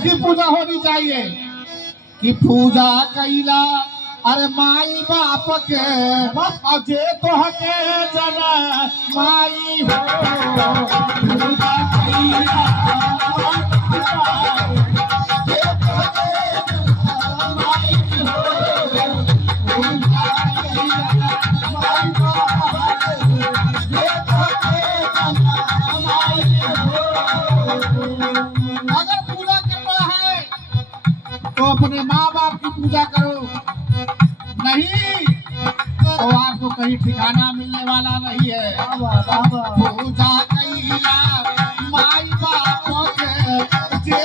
की पूजा होनी चाहिए कि पूजा कैला अरे माई बाप के अजे तो के जना माई हो पूजा कैला तो अपने माँ बाप की पूजा करो, नहीं तो आपको कहीं ठिकाना मिलने वाला नहीं है। पूजा कैला माई बाप के जे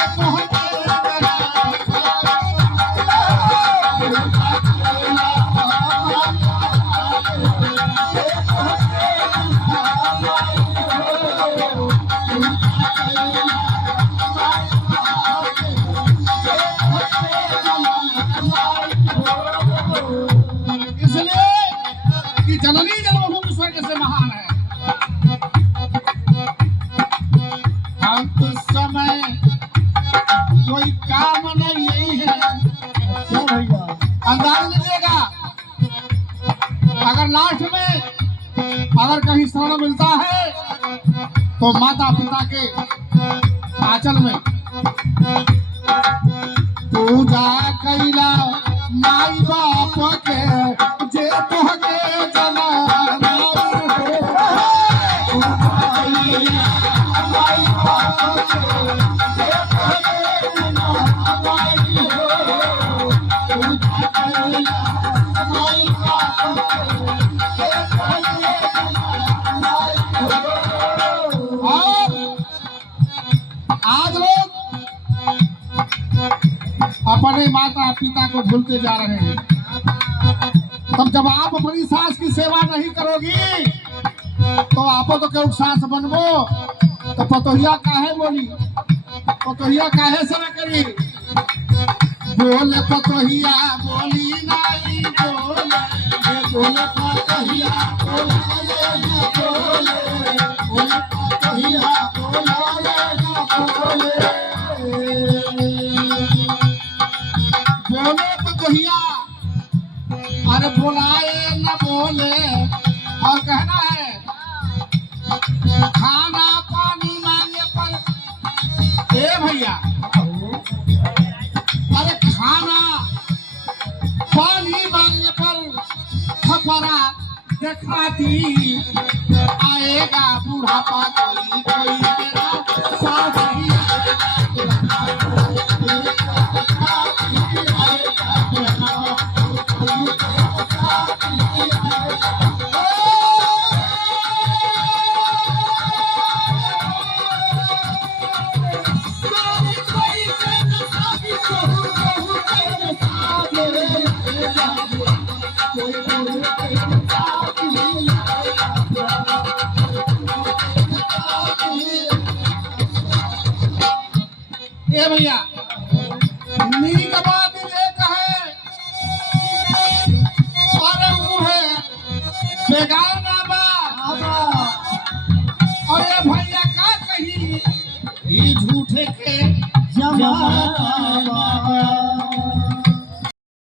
जननी जन्मभूमि स्वर्ग से महान है। हम उस समय कोई काम नहीं है, क्यों भैया अंदाज लीजिएगा। अगर लास्ट में अगर कहीं शरण मिलता है तो माता पिता के आंचल में पूजा कैला माई बाप के जे तोहके जना आज लोग अपने माता पिता को भूलते जा रहे हैं। तब जब आप अपनी सास की सेवा नहीं करोगी तो आप तो क्यों सास बनबो। तो पतोहिया काहे बोली, पतोहिया काहे से न करी बोले पतोहिया बोली नहीं बोले बोले पतोहिया बोले बोले पतोहिया बोले पतोहिया अरे बोलाए न बोले और कहना है खाना पानी मांगे पर ए भैया अरे खाना पानी मांगे पर खपरा दिखाती आएगा बुढ़ापा कोई मेरा साथी ए भैया नी का बात ये कहे अरे मुहे बेगाना बा और ये भैया का कही ये झूठे के जमाना